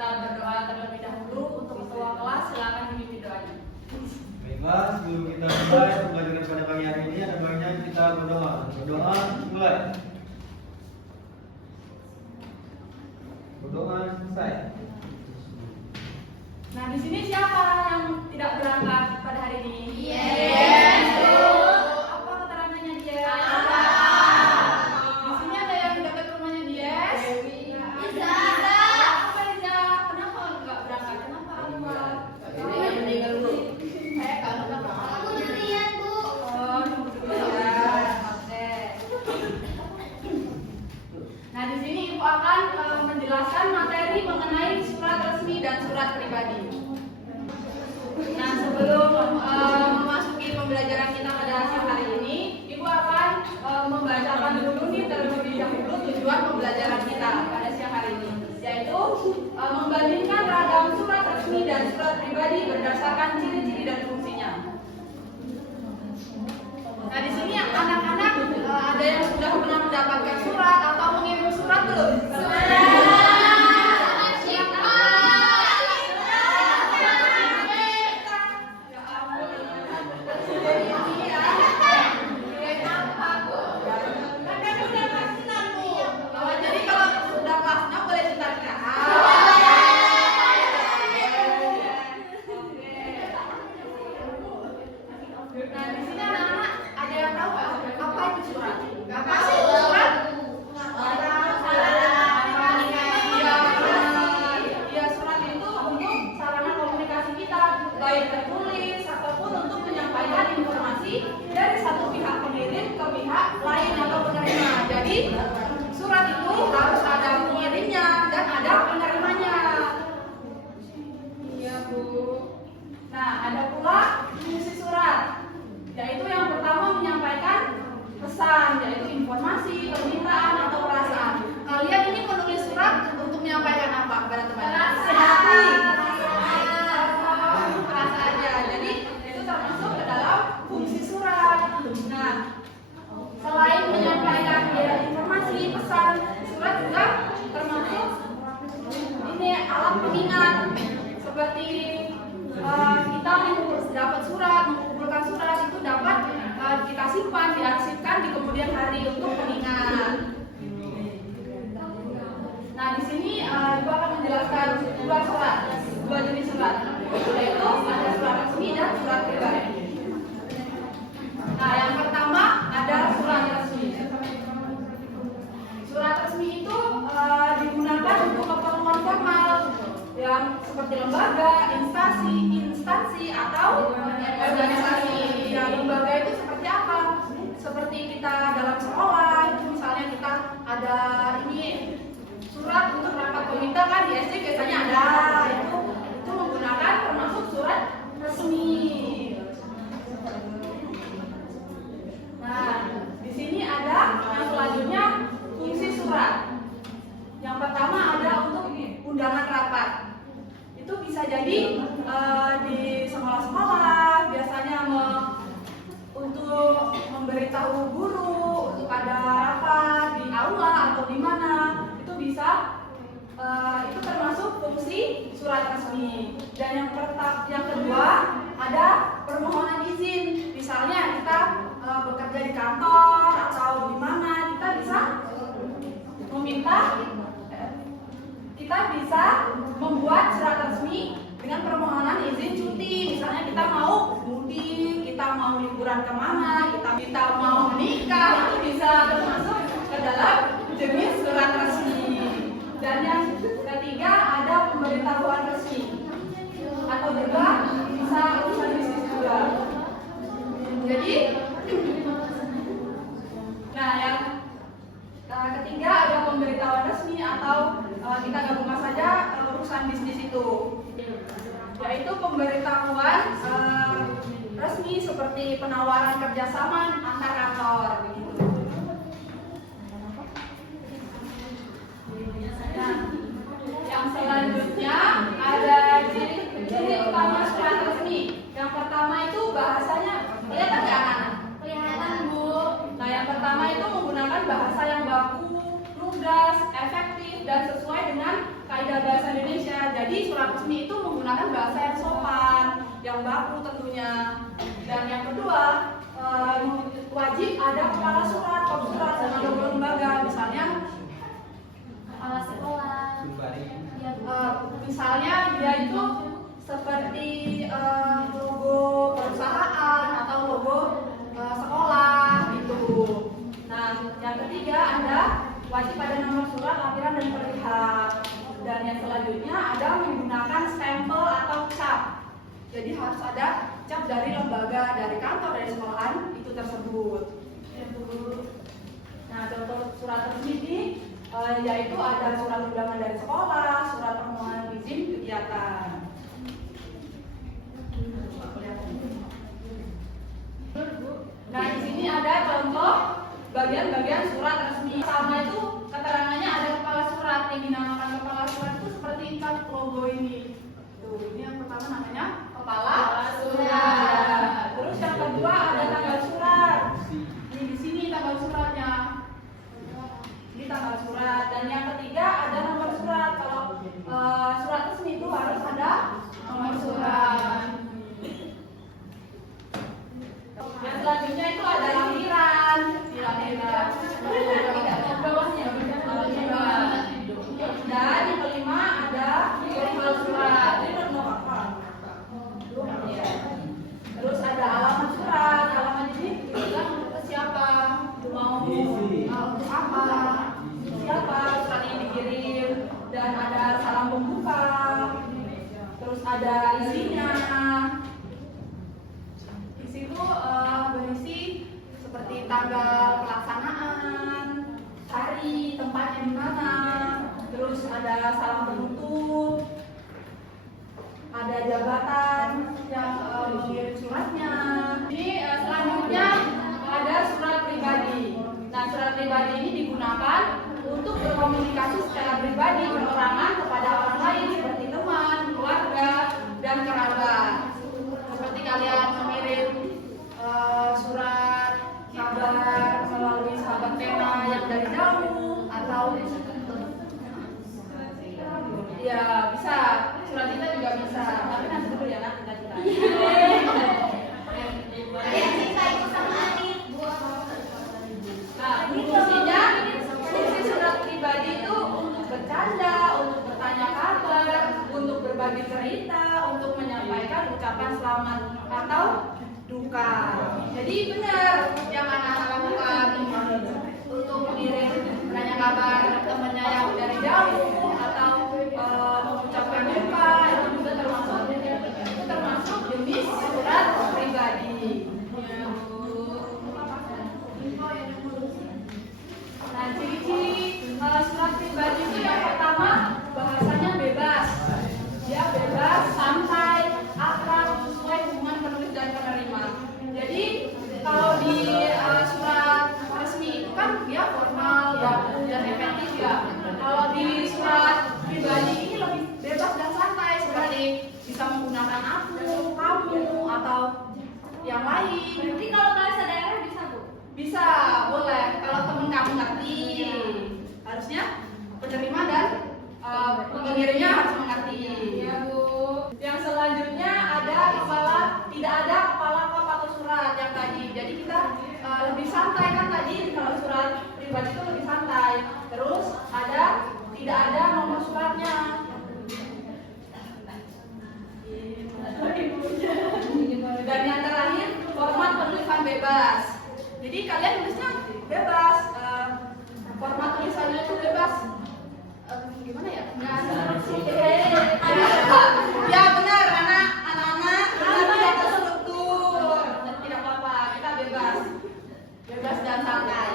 kita berdoa terlebih dahulu. Untuk ketua kelas, silakan dipimpin doanya. Baiklah, sebelum kita mulai pembelajaran pada pagi hari ini, ada baiknya kita berdoa. Berdoa, mulai. Berdoa selesai. Nah, di sini siapa yang tidak berangkat pada hari ini? Yes. Apa keterangannya dia? Di sini ada yang dekat rumahnya dia? Iza. Apa Iza? Kenapa enggak berangkat? Kenapa luar? Meninggal dulu. Aku durian, Bu. Oh, nunggu dulu ya. Oke. Nah, di sini Ibu akan menjelaskan materi mengenai surat resmi dan surat pribadi. Nah, sebelum memasuki pembelajaran kita pada siang hari ini, Ibu akan membacakan dulu nih terlebih dahulu tujuan pembelajaran kita pada siang hari ini, yaitu membandingkan ragam surat resmi dan surat pribadi berdasarkan ciri-ciri dan fungsinya. Nah, di sini anak-anak ada yang sudah pernah mendapatkan surat atau mengirim surat belum? Nah, di sini anak-anak ada yang tahu nggak apa itu surat? Apa sih surat? Ya, surat itu untuk sarana komunikasi kita, baik tertulis ataupun untuk menyampaikan informasi dari satu pihak pengirim ke pihak lain atau penerima. Jadi surat itu harus ada pengirimnya dan ada penerimanya. Iya, Bu. Nah, ada pula fungsi surat, yaitu yang pertama menyampaikan pesan, yaitu informasi, permintaan atau perasaan. Kalian ini menulis surat untuk menyampaikan apa kepada teman-teman? Perasaannya. Jadi itu termasuk ke dalam fungsi surat. Nah, selain menyampaikan informasi, pesan, surat juga termasuk ini alat pengingat, seperti kita dapat surat, mengumpulkan surat itu dapat kita simpan, diarsipkan di kemudian hari untuk pengingat. Nah, di sini Ibu akan menjelaskan dua jenis surat, yaitu ada surat resmi dan surat pribadi. Nah, yang pertama ada surat resmi. Surat resmi itu digunakan untuk keperluan formal, yang seperti lembaga, instansi atau organisasi. Ya, lembaga itu seperti apa? Seperti kita dalam sekolah, itu misalnya kita ada ini surat untuk rapat komite kan di SD biasanya ada, itu menggunakan termasuk surat resmi. Nah, di sini ada yang selanjutnya fungsi surat. Yang pertama ada untuk undangan rapat. Itu bisa jadi di sekolah-sekolah biasanya untuk memberitahu guru untuk ada rapat di aula atau di mana, itu bisa itu termasuk fungsi surat resmi. Dan yang kedua ada permohonan izin. Misalnya kita bekerja di kantor atau di mana, kita bisa meminta, kita bisa membuat surat resmi dengan permohonan izin cuti. Misalnya kita mau mudik, kita mau liburan kemana, kita mau menikah, itu bisa termasuk ke dalam jenis surat resmi. Dan yang ketiga ada pemberitahuan resmi, atau juga bisa urusan bisnis juga. Jadi, nah yang ketiga ada pemberitahuan resmi atau kita gabungkan saja urusan bisnis itu, yaitu pemberitahuan resmi seperti penawaran kerjasama antar kantor begitu. Nah, yang selanjutnya ada ciri utama surat resmi. Yang pertama itu bahasanya, kelihatan nggak anak-anak? Kelihatan, Bu. Nah, yang pertama itu menggunakan bahasa yang baku, lugas, efektif, dan sesuai dengan kaidah bahasa Indonesia. Jadi surat resmi itu menggunakan bahasa yang sopan, yang baku tentunya. Dan yang kedua, wajib ada kepala surat, surat dengan logo lembaga, misalnya Kepala sekolah. misalnya dia itu seperti logo perusahaan atau logo sekolah gitu. Nah, yang ketiga ada wajib ada nomor surat, lampiran dan perlihat. Dan yang selanjutnya ada menggunakan stempel atau cap. Jadi harus ada cap dari lembaga, dari kantor, dari sekolahan itu tersebut. Nah, contoh surat resmi ini yaitu ada surat undangan dari sekolah, surat permohonan izin kegiatan. Nah, di sini ada contoh bagian-bagian surat resmi. Sama itu keterangannya ada kepala surat, yang dinamakan kepala surat itu seperti ikat logo ini. Tuh, ini yang pertama namanya kepala surat. Terus yang kedua ada tanggal surat. Ini di sini tanggal suratnya. Ini tanggal surat. Dan yang ketiga ada nomor surat. Kalau surat resmi itu harus ada nomor surat. Yang selanjutnya itu ada lampiran. Bawahnya. Dan yang kelima ada perihal surat. Ini nomor apa? Terus ada alamat surat. Alamat ini bilang ke siapa, mau untuk apa, siapa surat ini dikirim, dan ada salam pembuka. Terus ada isinya. Di situ berisi seperti tanggal pelaksanaan, hari, tempatnya di mana. Terus ada salam penutup, ada jabatan yang mengirim suratnya. Ini selanjutnya ada surat pribadi. Nah, surat pribadi ini digunakan untuk berkomunikasi secara pribadi, perorangan kepada orang lain seperti teman, keluarga, dan kerabat. Seperti kalian mengirim surat kabar melalui sahabat pena yang dari jauh, atau ya bisa surat kita juga bisa, tapi nanti dulu ya nak kita. Nah, fungsi surat pribadi itu untuk bercanda, untuk bertanya kabar, untuk berbagi cerita, untuk menyampaikan ucapan selamat atau duka. Jadi benar yang anak-anak lakukan untuk mengirim menanya kabar temannya yang dari jauh atau mengucapkan duka, itu juga termasuk jenis surat pribadi. Nah, ciri-ciri surat pribadi itu yang pertama bahasanya bebas. Dia bebas, santai, akrab, sesuai hubungan penulis dan penerima. Jadi kalau di surat resmi itu kan dia formal, baku, dan efektif ya. Kalau di surat pribadi ini lebih bebas dan santai, seperti bisa menggunakan aku, kamu, atau yang lain. Jadi kalau bahasa daerah bisa Bu? Bisa, boleh. Kalau temen kamu ngerti, harusnya penerima dan pengirimnya harus mengerti. Ya Bu. Yang selanjutnya ada tidak ada kepala kop atau surat yang tadi. Jadi kita lebih santai kan tadi, kalau surat pribadi itu lebih santai. Terus tidak ada nomor suratnya. Dan yang terakhir format penulisan bebas. Jadi kalian tulisnya bebas, format tulisannya itu bebas. Gimana ya? Ya benar, anak-anak tidak terstruktur, tidak apa-apa, kita bebas dan santai.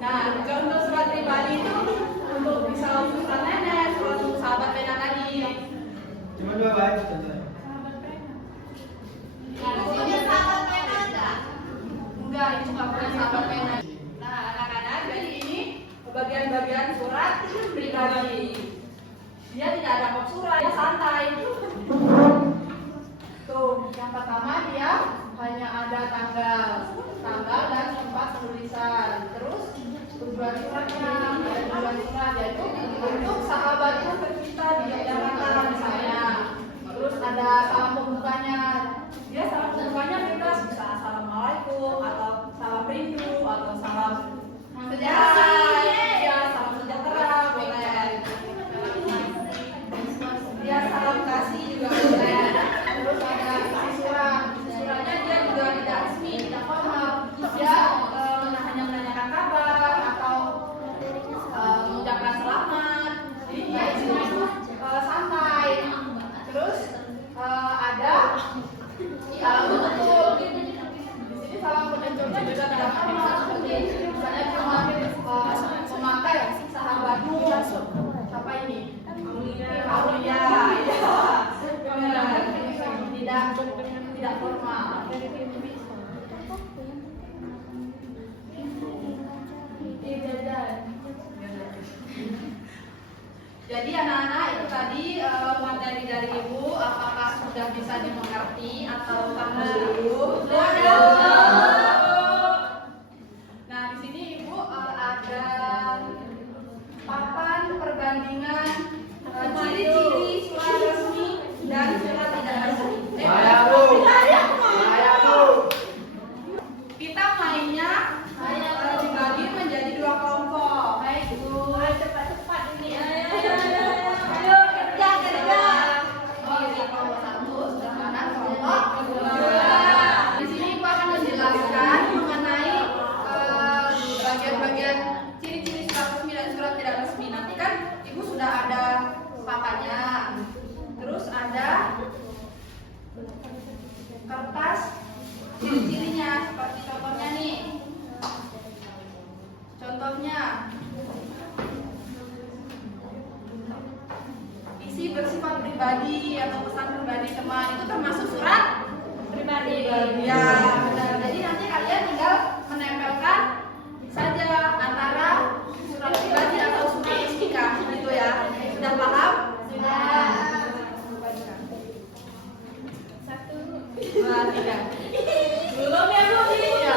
Nah, contoh surat pribadi itu untuk bisa untuk surat nenek, surat untuk sahabat pena tadi. Cuma dua baik contohnya. Punya sahabat pena enggak? Enggak, itu nggak punya sahabat pena. Nah, anak-anak, jadi ini bagian-bagian surat pribadi. Dia tidak ada kop surat, dia santai. Tuh, yang pertama dia hanya ada tanggal dan tempat penulisan. Terus tujuan suratnya, ada tujuan dengan surat, yaitu untuk sahabatku tercinta di Jakarta misalnya. Terus ada salam pembukanya, dia salam pembukanya bebas, bisa assalamualaikum atau salam rindu atau salam sejahtera, ya salam sejahtera boleh. Dia salam kasih juga boleh. Terus ada suratnya dia juga tidak resmi, tidak formal. Dia hanya menanyakan kabar atau mengucapkan selamat. Jadi ya itu santai. Terus ada salam penutup. Di sini salam penutupnya juga tidak formal, seperti misalnya cuma memakai sahabatmu. Siapa ini? Aulia, ya. Benar. Tidak formal. Jadi anak-anak itu tadi materi dari Ibu, apakah sudah bisa dimengerti atau belum? Nah, di sini Ibu ada papan perbandingan ciri-ciri surat resmi dan surat tidak resmi. Kita mainnya dibagi menjadi 2 kelompok. Baik, Bu. Cepat-cepat ini. Ayo kerja. Ini kelompok 1, sedangkan kelompok 2. Di sini Ibu akan menjelaskan mengenai bagian-bagian ciri-ciri surat resmi dan surat tidak resmi. Nanti kan Ibu sudah ada papannya. Terus ada kertas ciri-cirinya, seperti contohnya nih. Contohnya isi bersifat pribadi atau pesan pribadi teman, itu termasuk surat pribadi. Ya, benar. Jadi nanti kalian tinggal menempelkan saja antara surat pribadi atau surat resmi gitu ya. Sudah paham? Sudah. 1, 2, 3. Belum ya, Bu? Ya.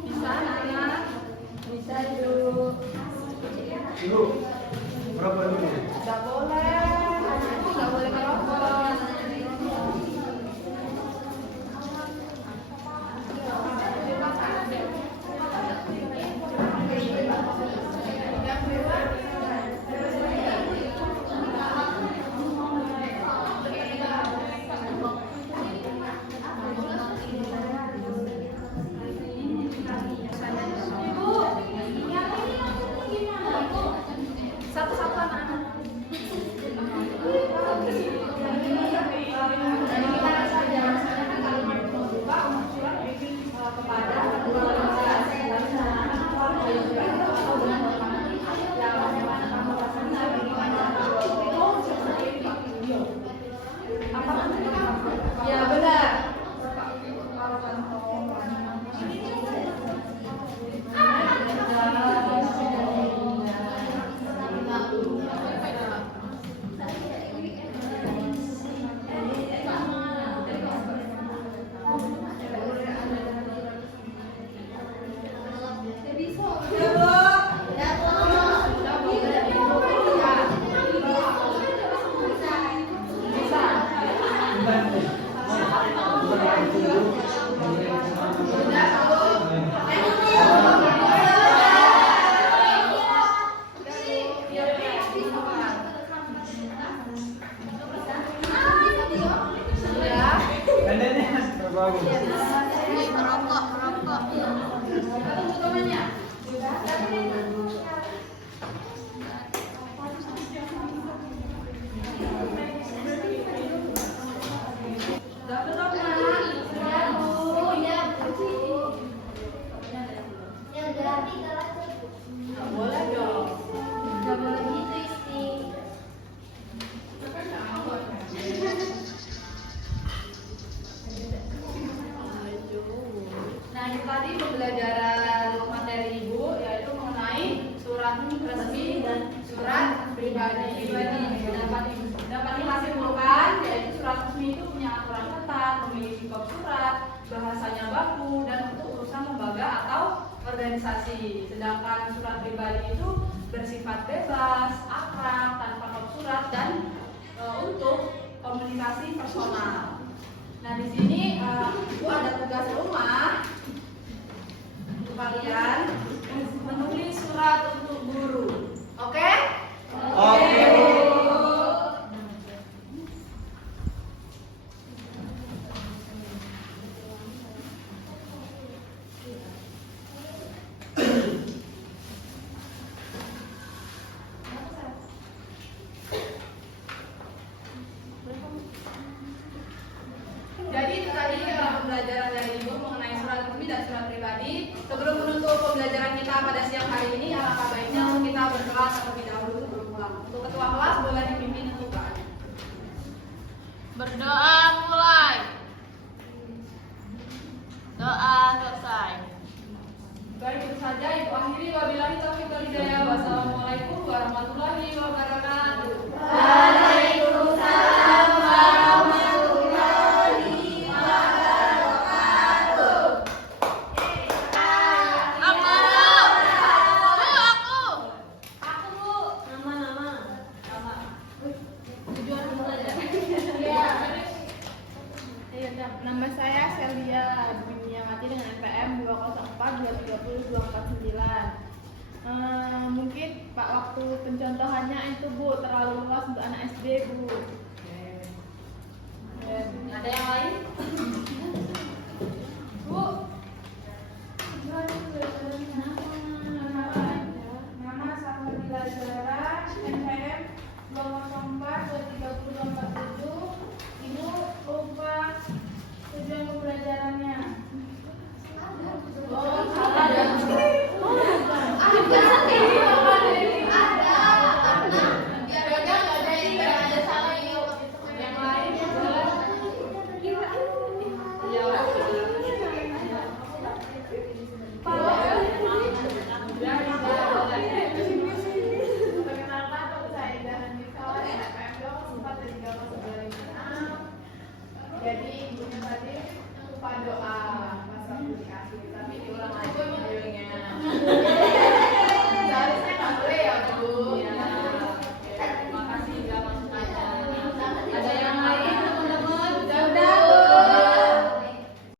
Bisa anak-anak? Bisa dulu. Dulu. Berapa dulu? Nggak boleh. Nggak boleh merokok. Satu-satu anak-anak. Ya benar. Gandanya terbagus. Boleh dong. Nggak boleh gitu, Isti. Nah, itu tadi pembelajaran materi Ibu yaitu mengenai surat resmi dan surat pribadi. Dapat disimpulkan yaitu surat resmi itu punya aturan ketat, memiliki bab surat, bahasanya baku dan untuk urusan lembaga atau organisasi. Sedangkan surat pribadi itu bersifat bebas, akrab, tanpa bab surat dan untuk komunikasi personal. Nah, di sini Ibu ada tugas rumah untuk kalian menulis surat untuk guru. Oke? Oke. Jadi itu tadi pembelajaran dari Ibu mengenai surat resmi dan surat pribadi. Sebelum menutup pembelajaran kita pada siang hari ini, alangkah baiknya kita berdoa terlebih dahulu sebelum pulang. Untuk ketua kelas boleh dipimpin untuk doanya. Berdoa mulai. Doa selesai. Baik, itu saja Ibu akhiri. Wabillahi taufiq wal hidayah. Wassalamualaikum warahmatullahi wabarakatuh. Waalaikumsalam warahmatullahi wabarakatuh. Aku Bu. Nama. Tujuan pembelajaran. Iya. Nama saya Celia Dimiamati dengan NPM 204230249. Mungkin Pak waktu pencontohannya itu Bu terlalu luas untuk anak SD Bu. Ada yang lain? Bu, Nama Safadila Zara, NPM 204230247. Ibu lupa tujuan pembelajarannya. oh salah ya. Yang lain boleh? Ya, Jadi ibunya tadi lupa doa pas waktu dikasih, tapi